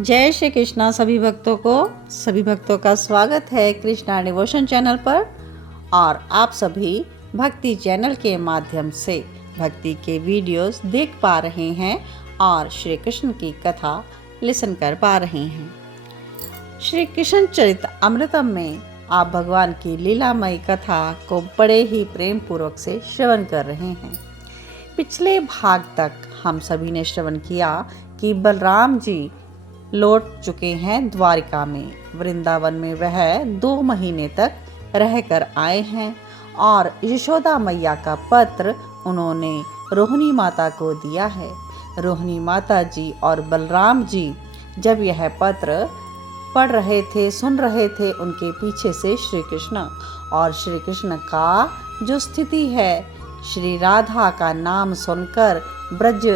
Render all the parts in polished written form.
जय श्री कृष्णा सभी भक्तों का स्वागत है कृष्णा डिवोशन चैनल पर। और आप सभी भक्ति चैनल के माध्यम से भक्ति के वीडियोस देख पा रहे हैं और श्री कृष्ण की कथा लिसन कर पा रहे हैं। श्री कृष्ण चरित अमृतम में आप भगवान की लीलामयी कथा को बड़े ही प्रेम पूर्वक से श्रवण कर रहे हैं। पिछले भाग तक हम सभी ने श्रवण किया कि बलराम जी लौट चुके हैं द्वारिका में। वृंदावन में वह 2 महीने तक रहकर आए हैं और यशोदा मैया का पत्र उन्होंने रोहिणी माता को दिया है। रोहिणी माता जी और बलराम जी जब यह पत्र पढ़ रहे थे, सुन रहे थे, उनके पीछे से श्री कृष्ण और श्री कृष्ण का जो स्थिति है, श्री राधा का नाम सुनकर ब्रज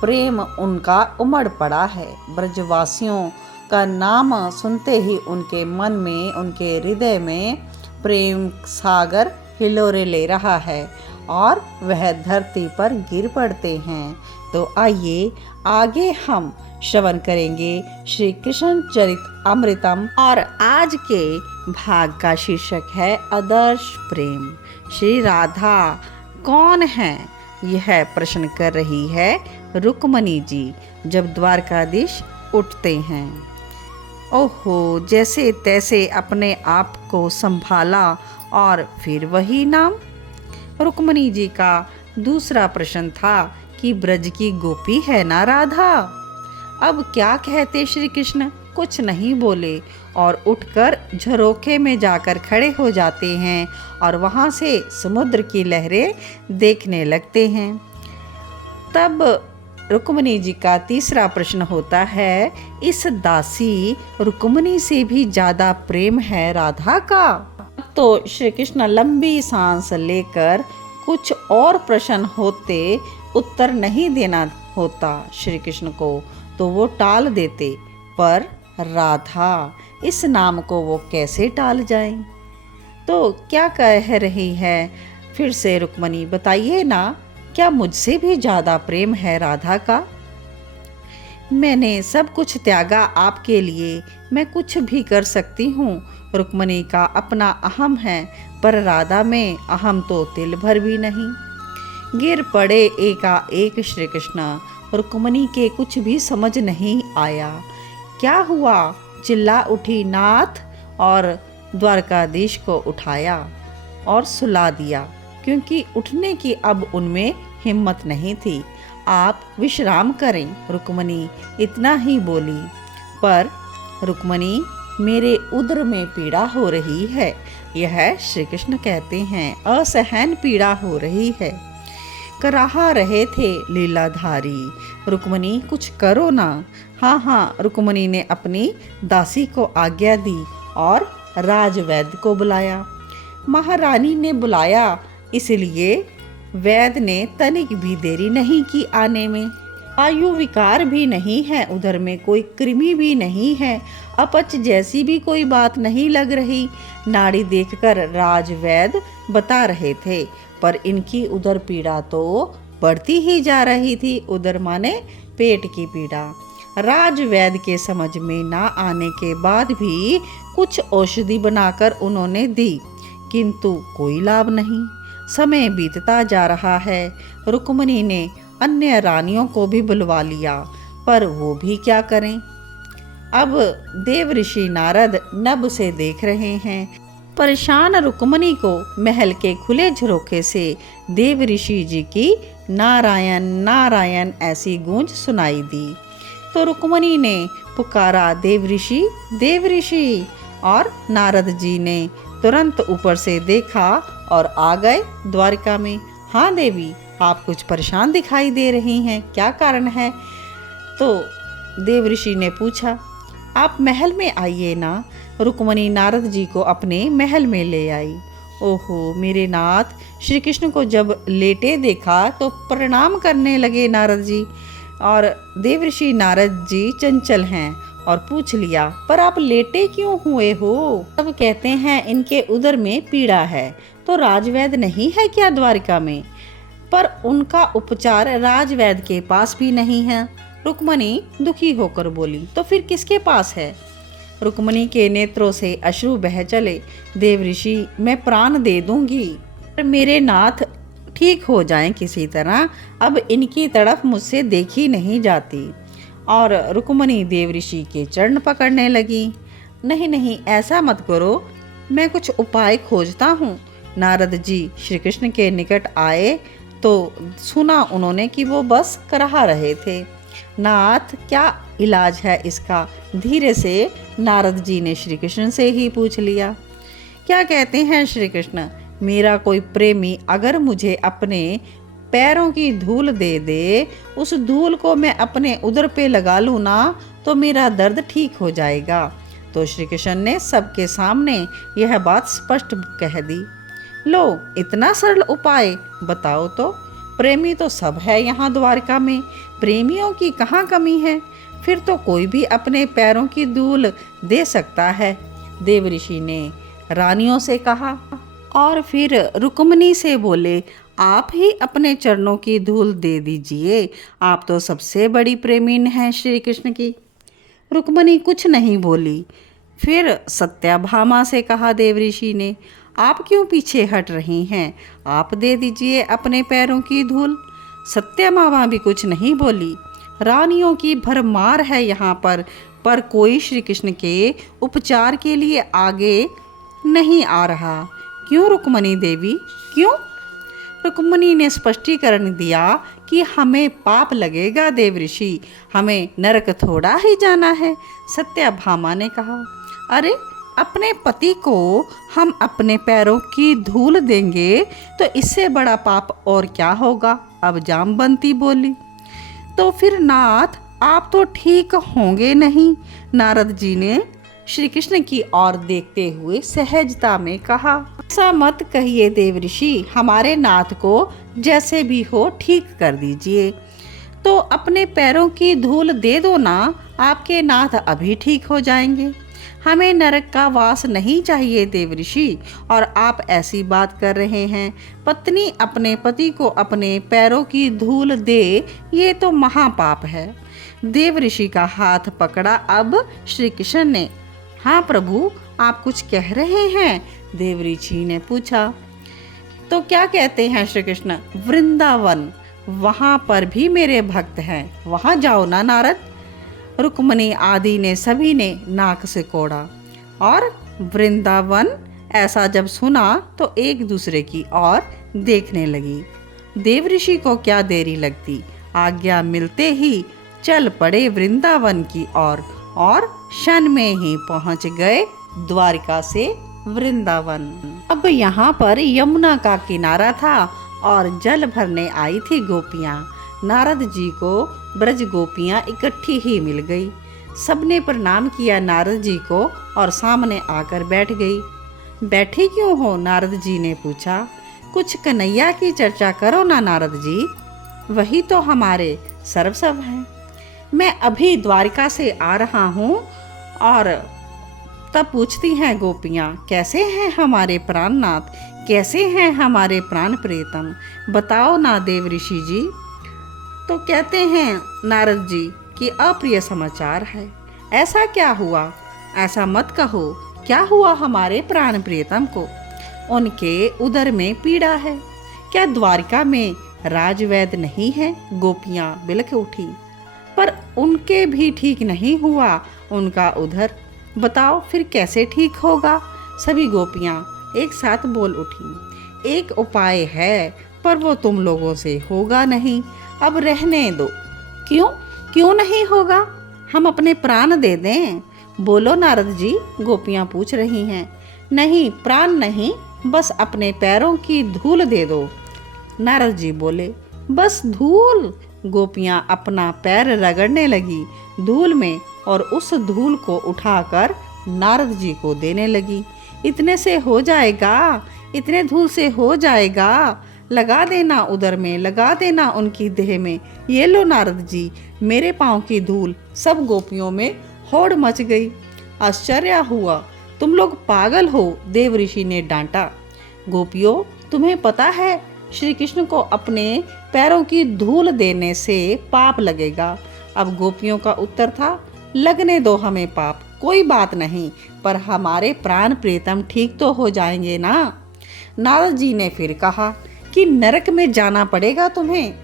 प्रेम उनका उमड़ पड़ा है। ब्रजवासियों का नाम सुनते ही उनके मन में, उनके हृदय में प्रेम सागर हिलोरे ले रहा है और वह धरती पर गिर पड़ते हैं। तो आइए आगे हम श्रवण करेंगे श्री कृष्ण चरित अमृतम और आज के भाग का शीर्षक है आदर्श प्रेम। श्री राधा कौन है, यह प्रश्न कर रही है रुक्मणी जी जब द्वारकाधीश उठते हैं। ओहो, जैसे तैसे अपने आप को संभाला और फिर वही नाम। रुक्मणी जी का दूसरा प्रश्न था कि ब्रज की गोपी है ना राधा। अब क्या कहते श्री कृष्ण, कुछ नहीं बोले और उठकर झरोखे में जाकर खड़े हो जाते हैं और वहाँ से समुद्र की लहरें देखने लगते हैं। तब रुक्मणी जी का तीसरा प्रश्न होता है, इस दासी रुक्मणी से भी ज्यादा प्रेम है राधा का। तो श्री कृष्ण लंबी सांस लेकर कुछ और प्रश्न होते, उत्तर नहीं देना होता श्री कृष्ण को तो वो टाल देते, पर राधा इस नाम को वो कैसे टाल जाएं। तो क्या कह रही है फिर से रुक्मणी, बताइए ना, क्या मुझसे भी ज्यादा प्रेम है राधा का। मैंने सब कुछ त्यागा आपके लिए, मैं कुछ भी कर सकती हूँ। रुक्मणी का अपना अहम है, पर राधा में अहम तो तिल भर भी नहीं। गिर पड़े एकाएक श्री कृष्ण। रुक्मणी के कुछ भी समझ नहीं आया। क्या हुआ, चिल्ला उठी नाथ और द्वारकाधीश को उठाया और सुला दिया, क्योंकि उठने की अब उनमें हिम्मत नहीं थी। आप विश्राम करें, रुक्मणी इतना ही बोली। पर रुक्मणी, मेरे उदर में पीड़ा हो रही है, यह श्री कृष्ण कहते हैं, असहन पीड़ा हो रही है। कराहा रहे थे लीलाधारी, रुक्मणी कुछ करो ना। हाँ, रुक्मणी ने अपनी दासी को आज्ञा दी और राजवैद्य को बुलाया। महारानी ने बुलाया, इसलिए वैद्य ने तनिक भी देरी नहीं की आने में। आयु विकार भी नहीं है, उधर में कोई कृमि भी नहीं है, अपच जैसी भी कोई बात नहीं लग रही। नाड़ी देखकर राजवैद्य बता रहे थे, पर इनकी उदर पीड़ा तो बढ़ती ही जा रही थी। उदर माने पेट की पीड़ा। राजवैद्य के समझ में ना आने के बाद भी कुछ औषधि बनाकर उन्होंने दी, किंतु कोई लाभ नहीं। समय बीतता जा रहा है। रुक्मणी ने अन्य रानियों को भी बुलवा लिया, पर वो भी क्या करें। अब देव ऋषि नारद नभ से देख रहे हैं। परेशान रुक्मणी को महल के खुले झरोखे से देव ऋषि जी की नारायण नारायण ऐसी गूंज सुनाई दी। तो रुक्मणी ने पुकारा, देव ऋषि, और नारद जी ने तुरंत ऊपर से देखा और आ गए द्वारिका में। हाँ देवी, आप कुछ परेशान दिखाई दे रही हैं, क्या कारण है। तो देव ऋषि ने पूछा, आप महल में आइए ना। रुक्मणी नारद जी को अपने महल में ले आई। ओहो, मेरे नाथ श्री कृष्ण को जब लेटे देखा तो प्रणाम करने लगे नारद जी। और देव ऋषि नारद जी चंचल हैं और पूछ लिया, पर आप लेटे क्यों हुए हो। तब कहते हैं, इनके उदर में पीड़ा है। तो राजवैद्य नहीं है क्या द्वारिका में। पर उनका उपचार राजवैद्य के पास भी नहीं है। रुक्मणी दुखी होकर बोली, तो फिर किसके पास है? रुक्मणी के नेत्रों से अश्रु बह चले। देव ऋषि, मैं प्राण दे दूंगी पर मेरे नाथ ठीक हो जाएं किसी तरह, अब इनकी तड़प मुझसे देखी नहीं जाती। और रुक्मणी देव ऋषि के चरण पकड़ने लगी। नहीं नहीं, ऐसा मत करो, मैं कुछ उपाय खोजता हूँ। नारद जी श्री कृष्ण के निकट आए तो सुना उन्होंने कि वो बस कराह रहे थे। नाथ, क्या इलाज है इसका? धीरे से नारद जी ने श्री कृष्ण से ही पूछ लिया। क्या कहते हैं श्री कृष्ण, मेरा कोई प्रेमी अगर मुझे अपने पैरों की धूल दे दे, उस धूल को मैं अपने उदर पे लगा लूँ ना, तो मेरा दर्द ठीक हो जाएगा। तो श्री कृष्ण ने सबके सामने यह बात स्पष्ट कह दी। लो, इतना सरल उपाय बताओ तो। प्रेमी तो सब है यहाँ द्वारका में, प्रेमियों की कहाँ कमी है? फिर तो कोई भी अपने पैरों की धूल दे सकता है। देव ऋषि ने रानियों से कहा और फिर रुक्मणी से बोले, आप ही अपने चरणों की धूल दे दीजिए, आप तो सबसे बड़ी प्रेमी हैं श्री कृष्ण की। रुक्मणी कुछ नहीं बोली। फिर सत्याभामा से कहा देव ऋषि ने, आप क्यों पीछे हट रही हैं? आप दे दीजिए अपने पैरों की धूल। सत्याभामा भी कुछ नहीं बोली। रानियों की भरमार है यहाँ पर कोई श्री कृष्ण के उपचार के लिए आगे नहीं आ रहा। क्यों रुक्मणी देवी, क्यों? रुक्मणी ने स्पष्टीकरण दिया कि हमें पाप लगेगा देव ऋषि, हमें नरक थोड़ा ही जाना है। सत्याभामा ने कहा, अरे अपने पति को हम अपने पैरों की धूल देंगे तो इससे बड़ा पाप और क्या होगा? अब जामवंती बोली, तो फिर नाथ आप तो ठीक होंगे नहीं। नारद जी ने श्री कृष्ण की ओर देखते हुए सहजता में कहा, ऐसा मत कहिए देव ऋषि, हमारे नाथ को जैसे भी हो ठीक कर दीजिए। तो अपने पैरों की धूल दे दो ना, आपके नाथ अभी ठीक हो जाएंगे। हमें नरक का वास नहीं चाहिए देव ऋषि, और आप ऐसी बात कर रहे हैं। पत्नी अपने पति को अपने पैरों की धूल दे, ये तो महापाप है। देव ऋषि का हाथ पकड़ा अब श्री कृष्ण ने। हाँ प्रभु, आप कुछ कह रहे हैं? देव ऋषि ने पूछा। तो क्या कहते हैं श्री कृष्ण? वृंदावन, वहाँ पर भी मेरे भक्त हैं, वहाँ जाओ ना नारद। रुक्मणी आदि ने सभी ने नाक से कोड़ा और वृंदावन ऐसा जब सुना तो एक दूसरे की ओर देखने लगी। देव ऋषि को क्या देरी लगती, आज्ञा मिलते ही चल पड़े वृंदावन की ओर और क्षण में ही पहुंच गए द्वारिका से वृंदावन। अब यहाँ पर यमुना का किनारा था और जल भरने आई थी गोपियाँ। नारद जी को ब्रज गोपियाँ इकट्ठी ही मिल गई। सबने प्रणाम किया नारद जी को और सामने आकर बैठ गई। बैठी क्यों हो? नारद जी ने पूछा। कुछ कन्हैया की चर्चा करो ना नारद जी, वही तो हमारे सर्वस्व हैं। मैं अभी द्वारिका से आ रहा हूँ। और तब पूछती हैं गोपियाँ, कैसे हैं हमारे प्राणनाथ, कैसे हैं हमारे प्राण प्रियतम, बताओ ना देव ऋषि जी। तो कहते हैं नारद जी कि अप्रिय समाचार है। ऐसा क्या हुआ? ऐसा मत कहो। क्या हुआ हमारे प्राण प्रियतम को? उनके उदर में पीड़ा है। क्या द्वारिका में राजवैद्य नहीं है? गोपियाँ बिलख उठी। पर उनके भी ठीक नहीं हुआ उनका उधर। बताओ फिर कैसे ठीक होगा? सभी गोपियाँ एक साथ बोल उठी। एक उपाय है पर वो तुम लोगों से होगा नहीं, अब रहने दो। क्यों? क्यों नहीं होगा? हम अपने प्राण दे दें। बोलो नारद जी, गोपियाँ पूछ रही हैं। नहीं, प्राण नहीं, बस अपने पैरों की धूल दे दो। नारद जी बोले, बस धूल? गोपियाँ अपना पैर रगड़ने लगी धूल में और उस धूल को उठाकर नारद जी को देने लगी। इतने से हो जाएगा, इतने धूल से हो जाएगा, लगा देना उदर में, लगा देना उनकी देह में। ये लो नारद जी, मेरे पाँव की धूल। सब गोपियों में होड़ मच गई। आश्चर्य हुआ, तुम लोग पागल हो, देव ऋषि ने डांटा। गोपियों, तुम्हें पता है श्री कृष्ण को अपने पैरों की धूल देने से पाप लगेगा। अब गोपियों का उत्तर था, लगने दो हमें पाप, कोई बात नहीं, पर हमारे प्राण प्रीतम ठीक तो हो जाएंगे ना। नारद जी ने फिर कहा कि नरक में जाना पड़ेगा तुम्हें।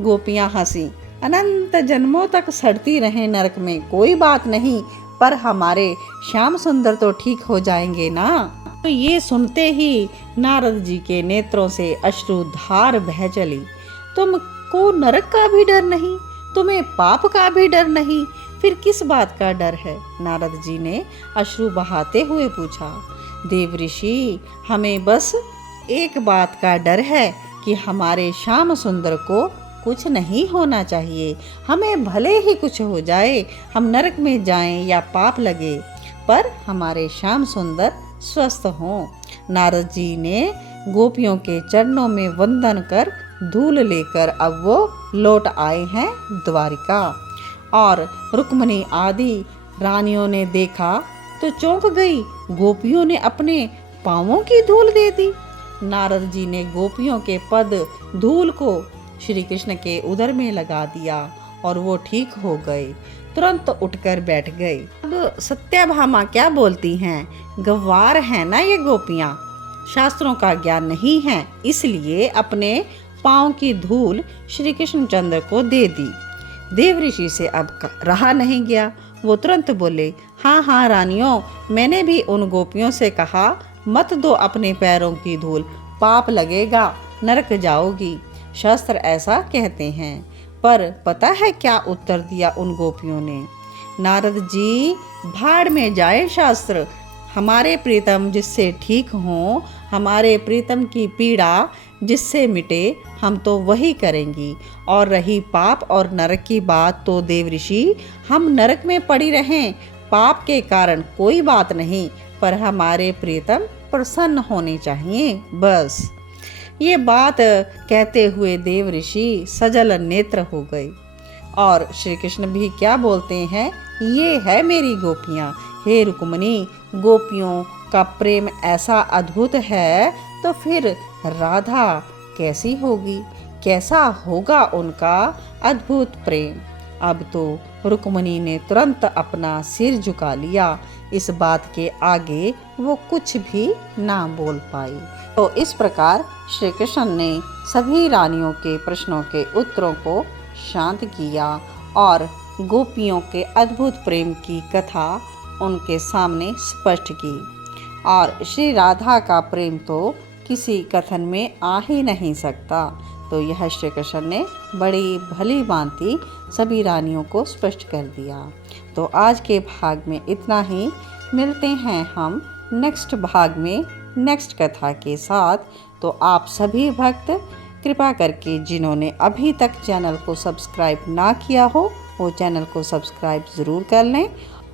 गोपियां हंसी, अनंत जन्मों तक सड़ती रहें नरक में, कोई बात नहीं, पर हमारे श्याम सुंदर तो ठीक हो जाएंगे ना। तो ये सुनते ही नारद जी के नेत्रों से अश्रुधार बह चली। तुमको नरक का भी डर नहीं, तुम्हें पाप का भी डर नहीं, फिर किस बात का डर है? नारद जी ने अश्रु बहाते हुए पूछा। देव ऋषि, हमें बस एक बात का डर है कि हमारे श्याम सुंदर को कुछ नहीं होना चाहिए। हमें भले ही कुछ हो जाए, हम नरक में जाएं या पाप लगे, पर हमारे श्याम सुंदर स्वस्थ हों। नारद जी ने गोपियों के चरणों में वंदन कर धूल लेकर अब वो लौट आए हैं द्वारिका। और रुक्मिणी आदि रानियों ने देखा तो चौंक गई। गोपियों ने अपने पांवों की धूल दे दी। नारद जी ने गोपियों के पद धूल को श्री कृष्ण के उदर में लगा दिया और वो ठीक हो गए, तुरंत उठकर बैठ गए। अब सत्याभामा क्या बोलती हैं? गंवार हैं ना ये गोपियाँ, शास्त्रों का ज्ञान नहीं है, इसलिए अपने पाँव की धूल श्री कृष्णचंद्र को दे दी। देव ऋषि से अब रहा नहीं गया, वो तुरंत बोले, हाँ हाँ रानियों, मैंने भी उन गोपियों से कहा मत दो अपने पैरों की धूल, पाप लगेगा, नरक जाओगी, शास्त्र ऐसा कहते हैं। पर पता है क्या उत्तर दिया उन गोपियों ने? नारद जी, भाड़ में जाए शास्त्र, हमारे प्रीतम जिससे ठीक हों, हमारे प्रीतम की पीड़ा जिससे मिटे, हम तो वही करेंगी। और रही पाप और नरक की बात, तो देव ऋषि, हम नरक में पड़ी रहें पाप के कारण कोई बात नहीं, पर हमारे प्रीतम प्रसन्न होने चाहिए, बस। ये बात कहते हुए देव ऋषि सजल नेत्र हो गए। और श्री कृष्ण भी क्या बोलते हैं, ये है मेरी गोपियाँ। हे रुक्मिणी, गोपियों का प्रेम ऐसा अद्भुत है, तो फिर राधा कैसी होगी, कैसा होगा उनका अद्भुत प्रेम। अब तो रुक्मिणी ने तुरंत अपना सिर झुका लिया, इस बात के आगे वो कुछ भी ना बोल पाई। तो इस प्रकार श्री कृष्ण ने सभी रानियों के प्रश्नों के उत्तरों को शांत किया और गोपियों के अद्भुत प्रेम की कथा उनके सामने स्पष्ट की। और श्री राधा का प्रेम तो किसी कथन में आ ही नहीं सकता। तो यह श्री कृष्ण ने बड़ी भली भांति सभी रानियों को स्पष्ट कर दिया। तो आज के भाग में इतना ही। मिलते हैं हम नेक्स्ट भाग में नेक्स्ट कथा के साथ। तो आप सभी भक्त कृपा करके जिन्होंने अभी तक चैनल को सब्सक्राइब ना किया हो, वो चैनल को सब्सक्राइब ज़रूर कर लें।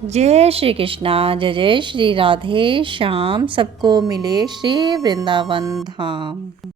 जय श्री कृष्णा, जय जय श्री राधे श्याम, सबको मिले श्री वृंदावन धाम।